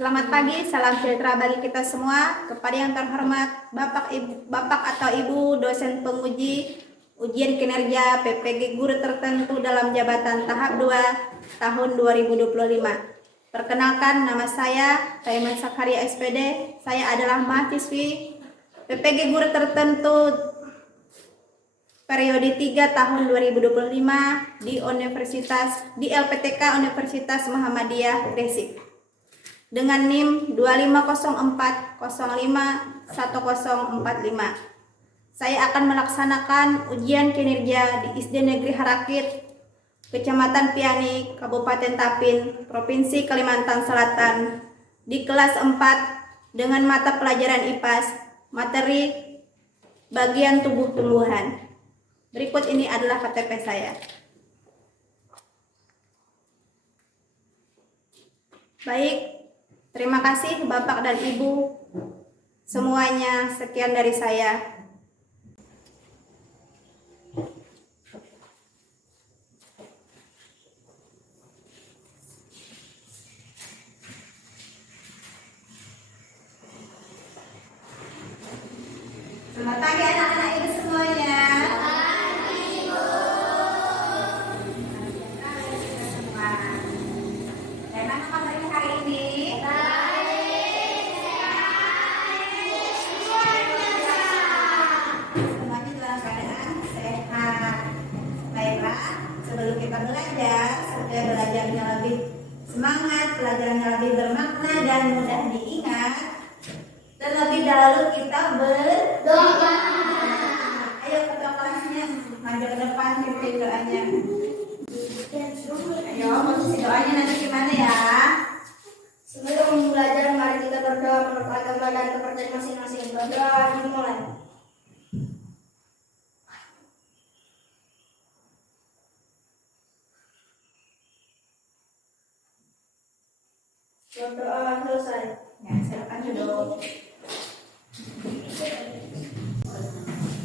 Selamat pagi, salam sejahtera bagi kita semua. Kepada yang terhormat Bapak atau Ibu dosen penguji ujian kinerja PPG guru tertentu dalam jabatan tahap 2 tahun 2025. Perkenalkan, nama saya Taiman Sakaria SPD. Saya adalah mahasiswi PPG guru tertentu periode 3 tahun 2025 di LPTK Universitas Muhammadiyah Gresik dengan NIM 2504051045. Saya akan melaksanakan ujian kinerja di SD Negeri Harakit, Kecamatan Piani, Kabupaten Tapin, Provinsi Kalimantan Selatan di kelas 4 dengan mata pelajaran IPAS, materi bagian tubuh tumbuhan. Berikut ini adalah KTP saya. Baik, terima kasih Bapak dan Ibu semuanya. Sekian dari saya. Selamat pagi anak-anak Ibu semuanya. Bagaimana kabar hari ini? Semuanya dalam keadaan sehat. Baiklah, sebelum kita belajar, supaya belajarnya lebih semangat, pelajarannya lebih bermakna dan mudah diingat, terlebih dahulu kita berdoa. Ayo ketua kelasnya maju ke depan, pimpin doanya. Ayo, posisi doanya nanti gimana ya? Sebelum belajar, mari kita berdoa menurut agama dan kepercayaan masing-masing. Berdoa dimulai. Berdoa selesai. Ya, silakan duduk.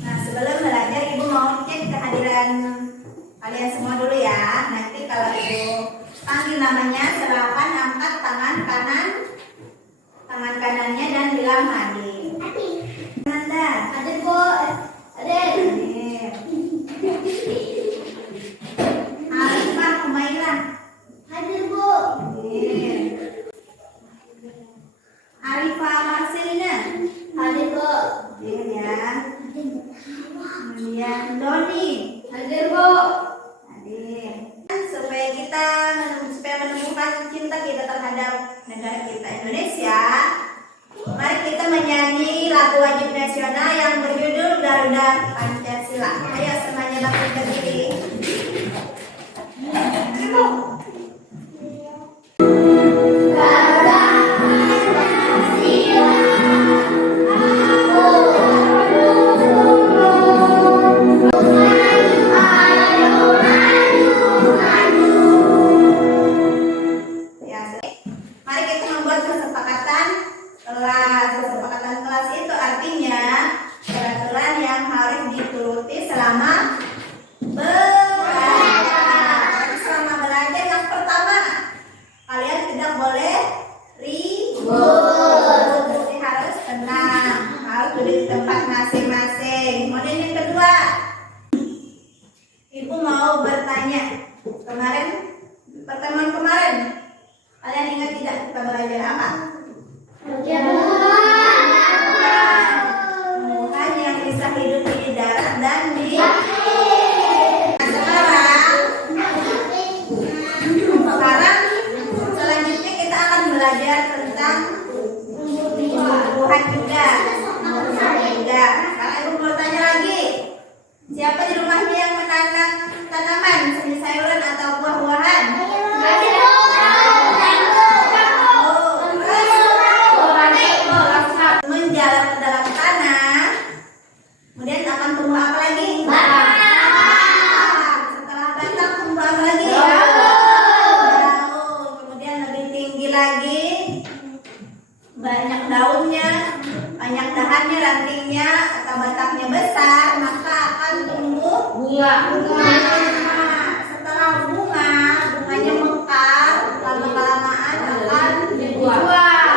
Nah, sebelum belajar, Ibu mau cek kehadiran kalian semua dulu ya. Nanti kalau Ibu panggil namanya, silakan angkat tangan kanannya dan bilang hadir. Nanda, Hadir, Bu. Hadir. hadir. Alifah, Humairah, Hadir, Bu. hadir. Arifah Marcelina, Hadir, Bu. hadir ya. Kemudian Doni, Hadir, Bu. hadir. Supaya menemukan cinta kita terhadap negara kita Indonesia, mari kita menyanyi lagu wajib nasional yang berjudul Garuda Pancasila. Ayo semuanya bangkit berdiri. Mari kita membuat kesepakatan kelas itu artinya peraturan yang harus dituruti selama belajar. Selama belajar yang pertama, kalian tidak boleh ribut. Jadi harus tenang, harus duduk di tempat masing-masing. Kemudian yang kedua, Ibu mau bertanya. Pertemuan kemarin kalian ingat tidak kita belajar apa? Tumbuhan yang bisa hidup di darat dan di sekarang selanjutnya kita akan belajar tentang tumbuhan juga. Sekarang Ibu mau tanya lagi, siapa di rumahnya yang menanam tanaman seperti sayuran atau buah-buahan? Menjalar ke dalam tanah, kemudian akan tumbuh apa lagi? Setelah batang tumbuh apa lagi? Daun. Kemudian lebih tinggi lagi, banyak daunnya, banyak dahannya, rantingnya atau batangnya besar, maka akan tumbuh bunga. Setelah bunganya mekar, lama-kelamaan akan dibuah.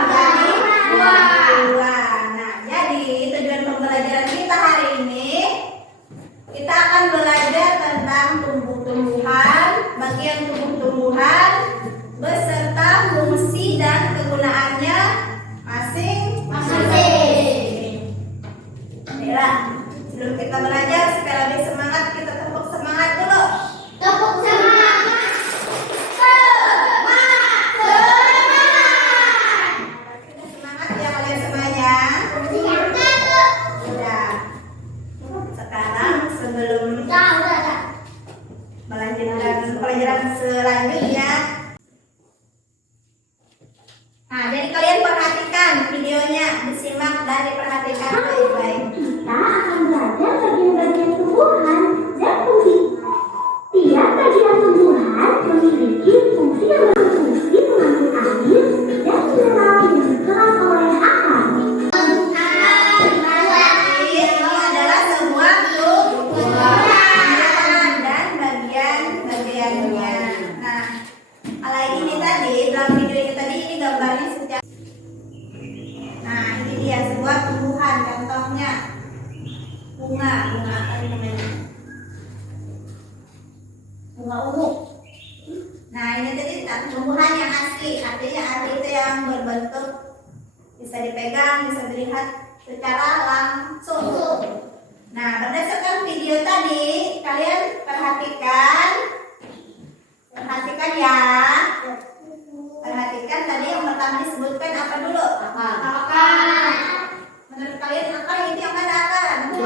Ini kalian perhatikan videonya, disimak dan diperhatikan baik-baik. Kita akan belajar bagian-bagian tumbuhan dan fungsi. Tiap bagian tumbuhan memiliki fungsi yang berfungsi mengambil air dan mineral yang diserap oleh akar. Ini adalah sebuah tumbuhan dan bagian-bagiannya. Nah, kalau ini tadi dalam video ini tadi ini gambarnya secara. Nah, ini dia sebuah tumbuhan. Contohnya bunga apa ini namanya? Bunga ungu. Nah, ini tadi tumbuhan yang asli. Artinya asli itu yang berbentuk bisa dipegang, bisa dilihat secara langsung. Nah, berdasarkan video tadi, kalian perhatikan ya. Perhatikan tadi yang pertama disebutkan apa dulu? Akar. Menurut kalian akar ini yang mana akar? Ini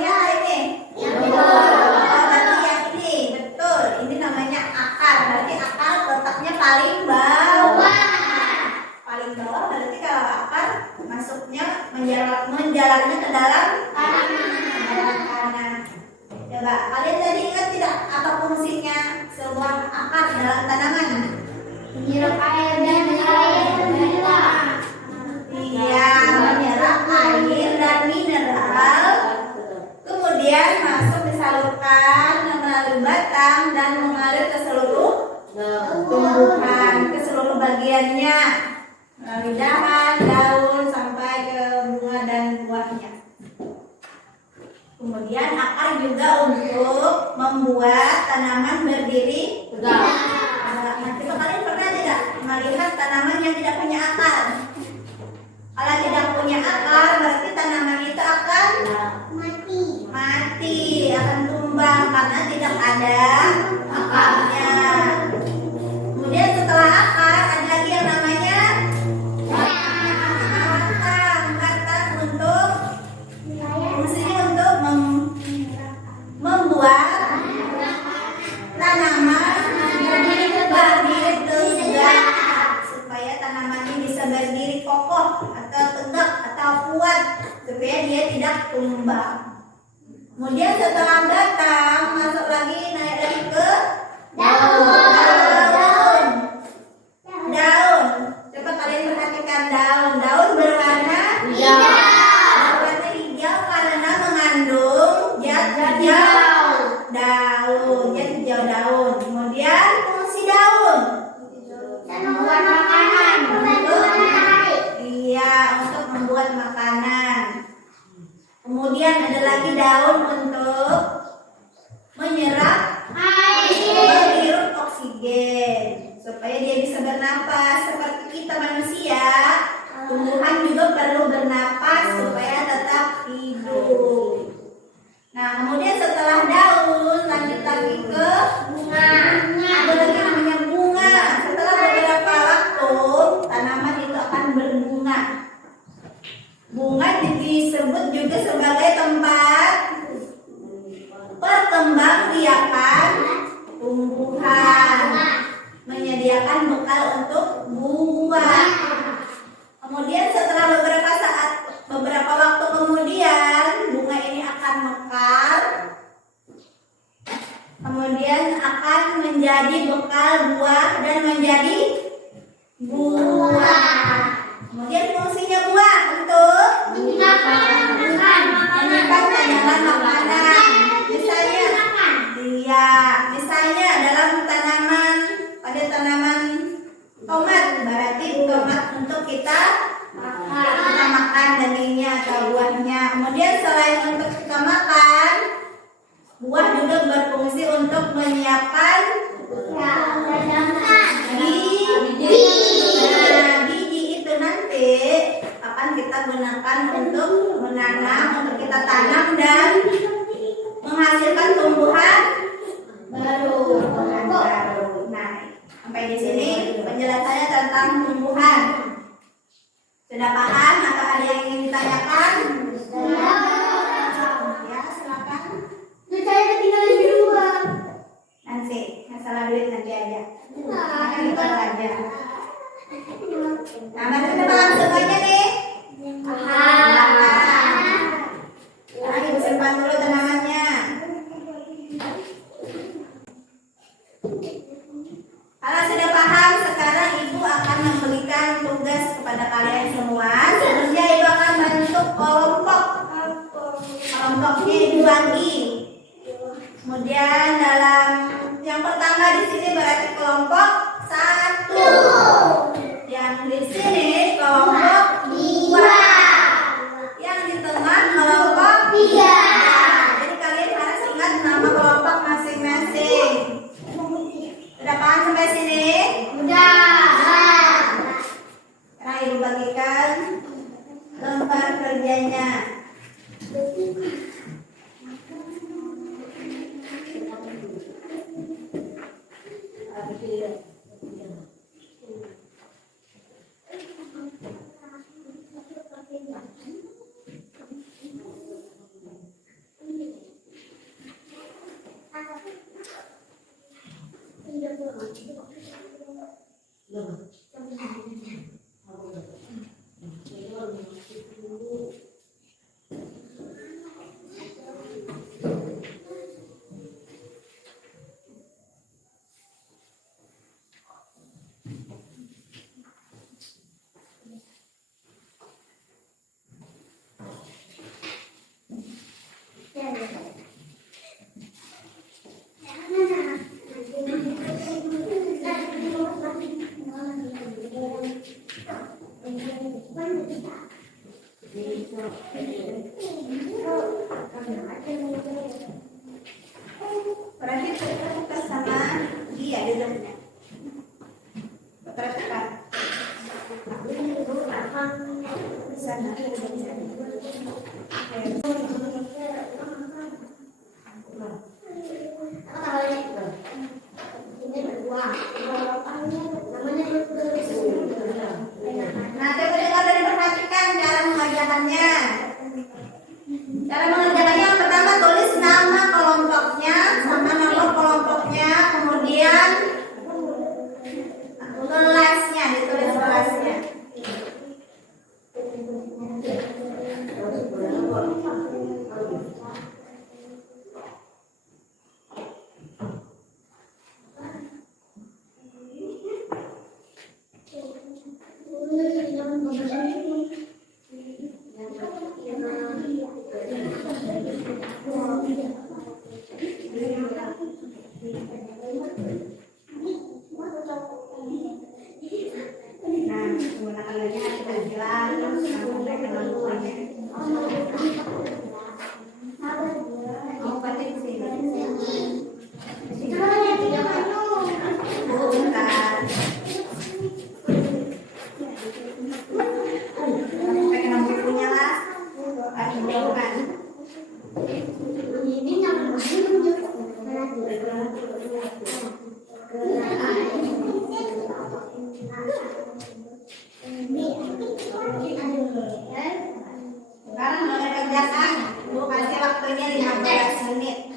ya ini. Berarti yang ini betul. Ini namanya akar. Berarti akar letaknya paling bawah. Paling bawah berarti kalau akar masuknya menjalarnya ke dalam tanah. Coba kalian tadi ingat tidak apa fungsinya sebuah akar dalam tanaman? Menyerap air dan mineral. Iya, menyerap air dan mineral. Kemudian masuk disalurkan melalui batang dan mengalir ke seluruh tumbuhan, ke seluruh bagiannya, melalui dahan, daun sampai ke bunga dan buahnya. Kemudian akar juga untuk membuat tanaman berdiri tegak. Nah, coba kalian pernah tidak melihat tanaman yang tidak punya akar? Kalau tidak punya akar, berarti tanaman itu akan mati, akan tumbang karena tidak ada akarnya. Kemudian setelah akar ada lagi yang namanya batang untuk fungsinya untuk membuat tanaman berdiri tegak supaya tanamannya bisa berdiri kokoh atau tegak atau kuat supaya dia tidak tumbang. Kemudian setelah batang masuk lagi naik lagi ke daun. Coba kalian perhatikan daun berwarna hijau karena mengandung zat hijau daun. Kemudian fungsi daun Membuat makanan. untuk membuat makanan. Kemudian ada lagi daun untuk menyerap menghirup oksigen supaya dia bisa bernapas. Seperti kita manusia, tumbuhan juga perlu bernapas supaya tetap hidup. Nah, kemudian setelah daun lanjut lagi ke bunga. Ada lagi namanya bunga. Setelah beberapa waktu tanaman itu akan berbunga. Bunga disebut juga sebagai tempat perkembangbiakan tumbuhan, menyediakan bekal untuk buah. Kemudian setelah beberapa waktu kemudian bunga ini akan mekar, kemudian akan menjadi bekal buah dan menjadi buah. Kemudian fungsinya buah untuk menyimpan cadangan makanan. Misalnya dalam pada tanaman tomat, berarti tomat untuk kita makan dagingnya atau buahnya. Kemudian selain untuk kita makan, buah juga berfungsi untuk menyiapkan biji itu nanti akan kita gunakan untuk menanam, untuk kita tanam dan menghasilkan tumbuhan baru. Nah, sampai di sini penjelasannya tentang tumbuhan. Sudah paham atau ada yang ingin ditanyakan? Ya, silakan. Saya ketinggalan di luar. Nanti masalah duit nanti aja. Kita aja. Nah, berarti kita paham semuanya nih. Sekarang ibu simpan dulu tanamannya. Kalau sudah paham, sekarang ibu akan memberikan tugas kepada kalian semua. Sebelumnya ibu akan bentuk kelompok. Kelompoknya ibu bagi. Kemudian dalam yang pertama di sini berarti kelompok 1. Yang di sini kelompok 2. Yang di tengah kelompok 3. Jadi kalian harus ingat nama kelompok masing-masing. Sudah paham sampai sini? Sekarang ibu bagikan lembar kerjanya. Berarti kita sama dia di dalamnya. Perhatikan. Di sana. Nah, coba dengar dan perhatikan cara mengerjakannya. Cara mengerjakannya yang pertama tulis nama kelompoknya sama nomor kelompoknya, kemudian kelasnya, ditulis kelasnya. Nah, menggunakan lagi kita bilang sampai ke nomornya. Mau ketik sini. Bukan. Pakai nomor bukunya lah. Bukan. Sekarang mulai kerjakan. Bu kasih waktunya 15 menit.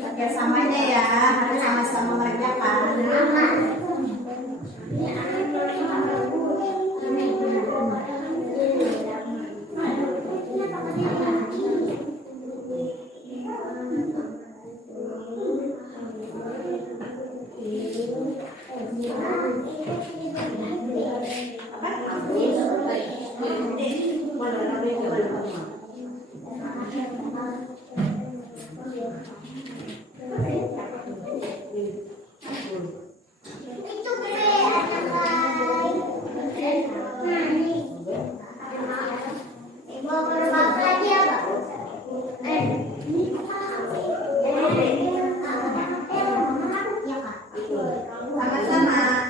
Kerjasamanya ya, harus sama-sama mengerjakan. Sama-sama.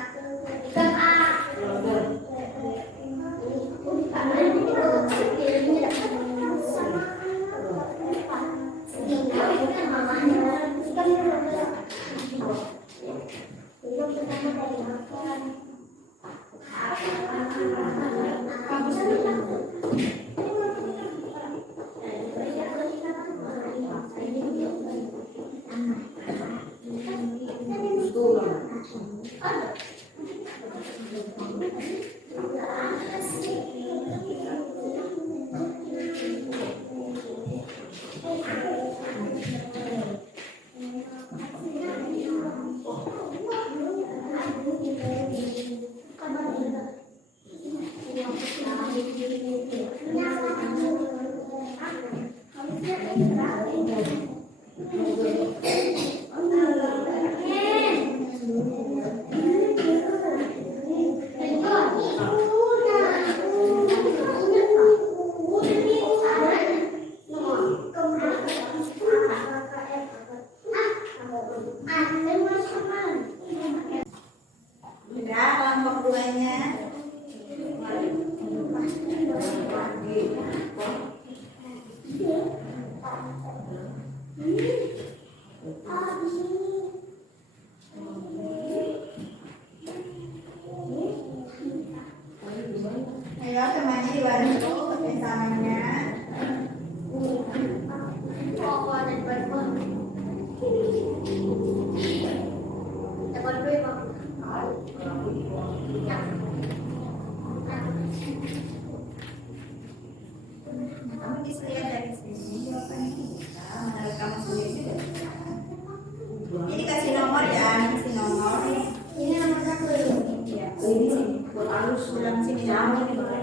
keduanya. Ayo temannya dibantu kerjasamanya. Oh, ada di bawah. Dapat berapa? Kamu bisa lihat dari sini jawabannya bisa. Menurut kamu sendiri juga bisa. Ini kasih nomor ya, kasih nomor. Ini nomor satu. Ya, sini sini. Buat halus ulang sini nomor di bawah.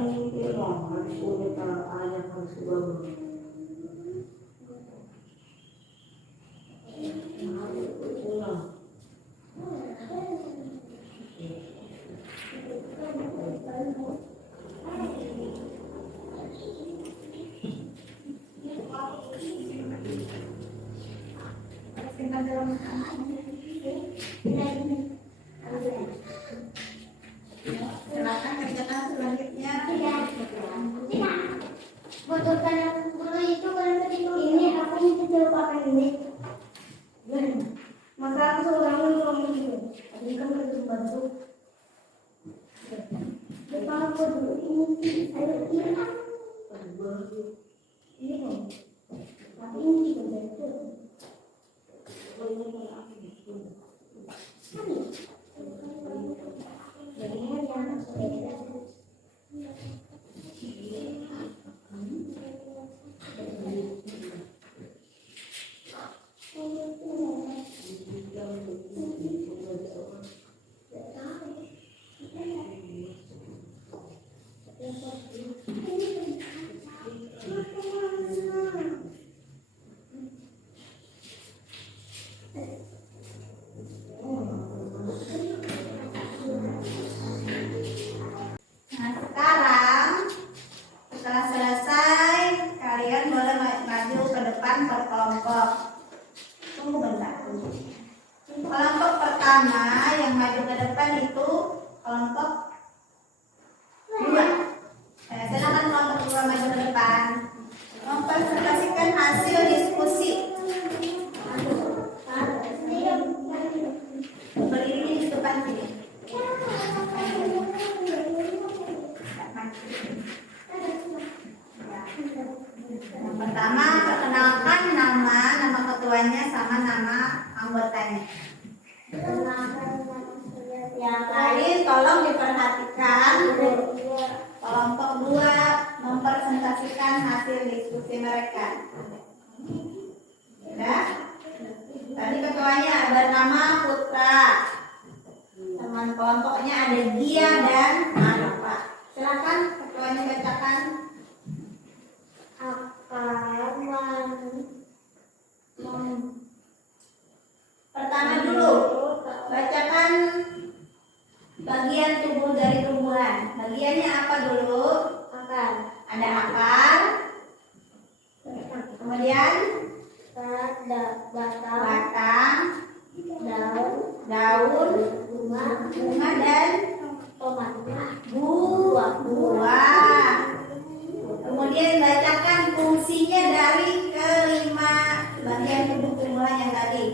Simpan dalam silakan kerjakan selanjutnya. Butuhkan yang dulu itu kan tadi ini aku minta jawaban ini. Maka aku suruh kamu ngomong gitu. Tadi kan belum bantu. Depan aku dulu ini ayo ini kan. Ini kan. Tapi ini juga itu. Jadinya jangan sepeda. Nah, sekarang setelah selesai, kalian boleh maju ke depan berkelompok. Tunggu bentar. Kelompok pertama yang maju ke depan itu kelompok 2. Silakan kelompok 2 maju ke depan. Mempresentasikan hasil diskusi. Berdiri di depan sini. Yang pertama, perkenalkan nama ketuanya sama nama anggotanya. Yang lain tolong diperhatikan. Kelompok 2 mempresentasikan hasil diskusi mereka. Ya. Tadi ketuanya bernama Putra. Teman kelompoknya ada Dia dan Alfa. Silakan ketuanya bacakan. Pertama dulu, bacakan bagian tubuh dari tumbuhan. Bagiannya apa dulu? Akar. Ada akar, kemudian batang, daun, bunga dan buah. Kemudian bacakan fungsinya dari kelima bagian tubuh tumbuhan yang tadi.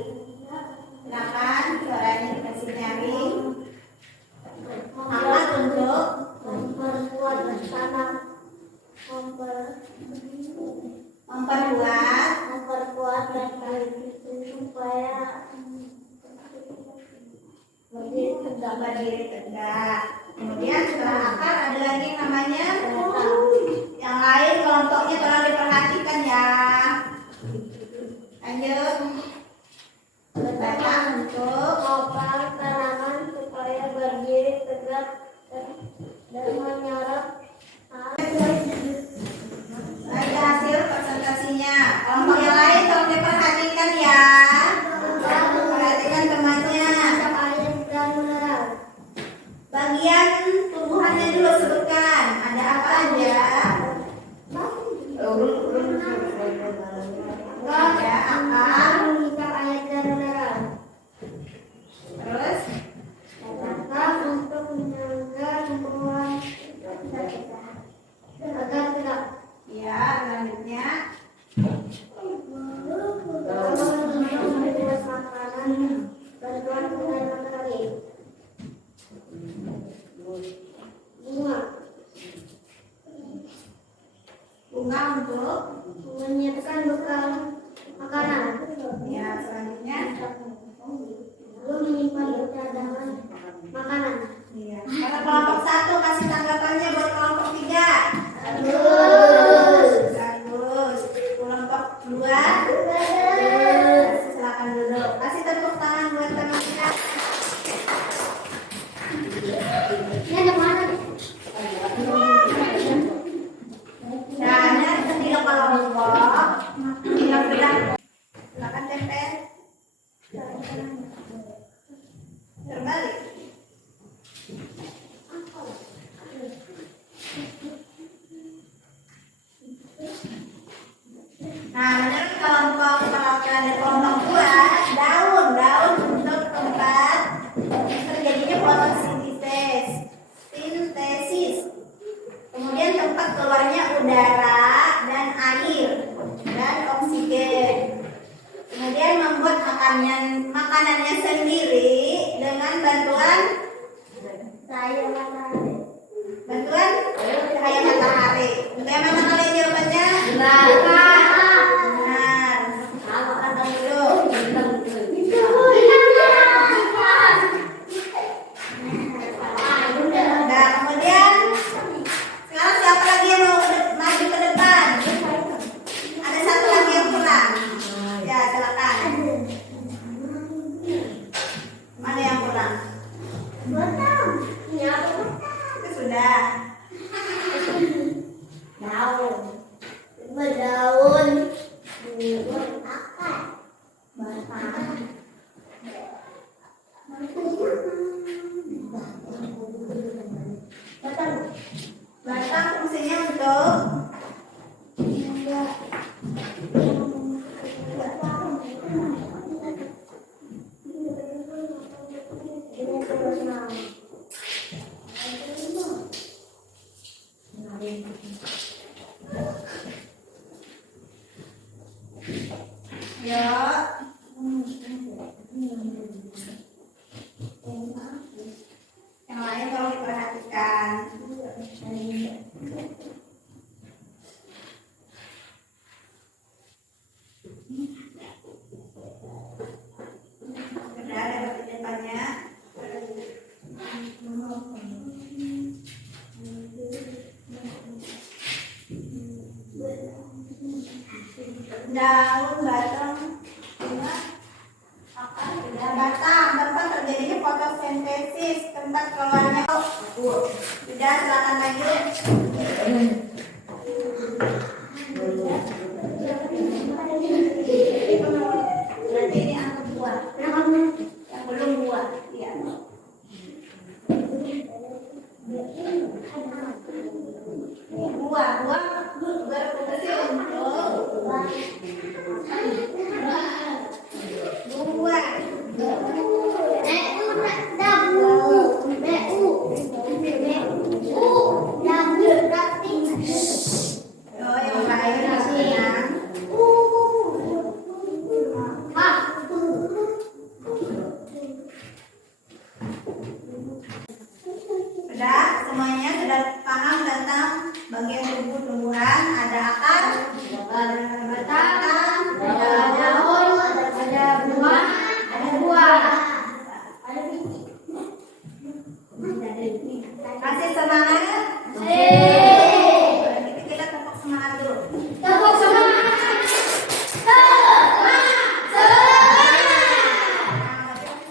Silakan suaranya dikasih nyaring. Alat untuk Memperkuat bersama. Memperkuat mereka itu supaya berdiri tegak. Kemudian setelah akar ada lagi namanya yang lain, kelompoknya tolong diperhatikan ya. Lanjut. Baca untuk Opal tanaman supaya berdiri tegak dan menyerap baca hasil presentasinya. Kelompok yang lain tolong diperhatikan ya. Perhatikan temannya. air dan mineral. Bagian tumbuhannya dulu sebutkan. Ada apa aja? Ya, akar. Mengikat air dan mineral. Terus Batang untuk menyangga Bunga. Bunga untuk Menyiapkan bekal makanan. ya selanjutnya. Lalu menyimpan cadangan makanan. Iya. Kalau kelompok 1 kasih tanggapannya buat kelompok 3. Bagus. Bagus. Kelompok 2. Silakan duduk. Kasih tepuk tangan buat teman kita. Ini ada mana? Dan ketiga kelompok tinggal bilang. Silakan tempel. Terbalik. Nah, menurut kelompok perwakilan dari kelompok 2, daun untuk tempat terjadinya fotosintesis, sintesis. Kemudian tempat keluarnya udara dan air dan oksigen. Kemudian membuat makanannya sendiri dengan bantuan cahaya matahari. Bagaimana kalian jawabannya? Benar. Makan dulu. Nah, kemudian sekarang siapa lagi yang mau maju ke depan? Ada satu lagi yang kurang. Ya, silakan. Mana yang kurang? Itu sudah. Daun. Batang fungsinya untuk ya. Yang lain tolong diperhatikan. Sudah ada pertanyaannya. Daun, batang, bunga, batang, tempat terjadinya fotosintesis, tempat keluarnya. Sudah, silakan lanjut. Berarti ini angka buah. Yang belum buah. Iya. Buah berfungsi untuk buah. Oh, yang lain hasilnya. Sudah, semuanya sudah paham tentang bagian tubuh tumbuhan. Ada akar, ada batang, ada daun, ada buah, ada buah. Kasih semangat. Berarti kita tepuk semangat dulu. Tepuk semangat.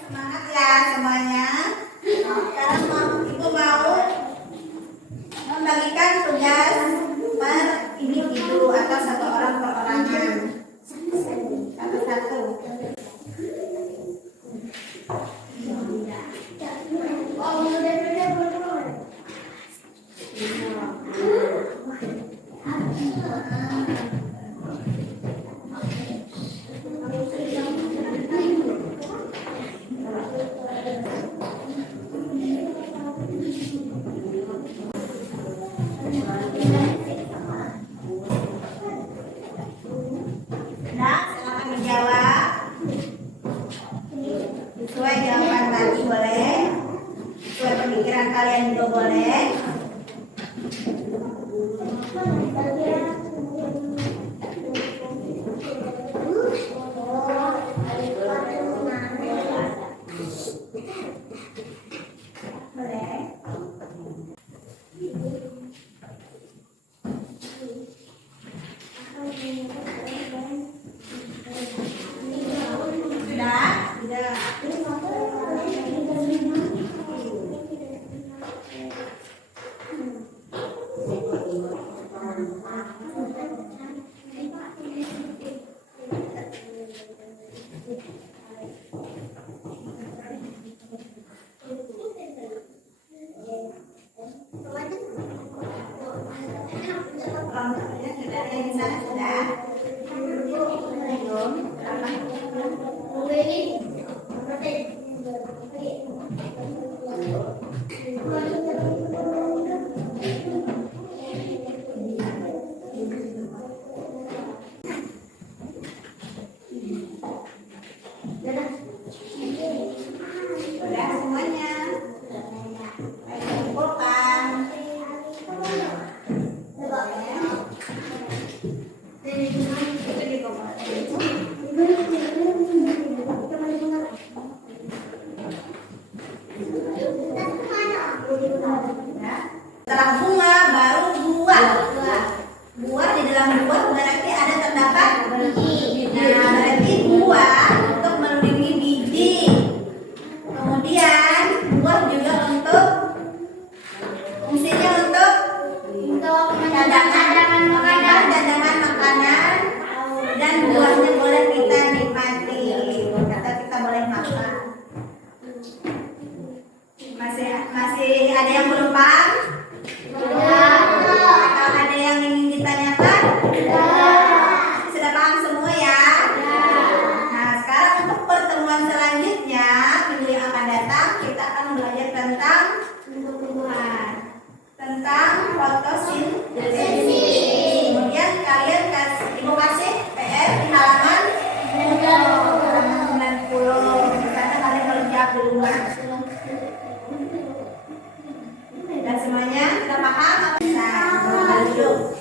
Semangat ya semuanya. Sekarang Ibu mau membagikan tugas per individu atau satu orang perorangan. Satu-satu. lain juga boleh. Sudah? Sudah. Sudah yang di sana sudah. Sudah semuanya. Ayo kumpulkan. Itu juga boleh. Setelah bunga baru buah. Buah di dalam buah berarti ada terdapat biji. Nah, berarti buah untuk melindungi biji. Kemudian buah juga untuk fungsinya untuk cadangan makanan, dan buahnya boleh kita nikmati atau kita boleh makan. Masih ada yang belum paham? Atau ada yang ingin ditanyakan? Sudah paham semua ya? Nah, sekarang untuk pertemuan selanjutnya minggu yang akan datang kita akan belajar tentang tumbuhan, tentang fotosintesis. Kemudian kalian ibu kasih PR di halaman 90. Karena kalian harus jawab duluan. Dan semuanya sudah paham? Nah, dulu.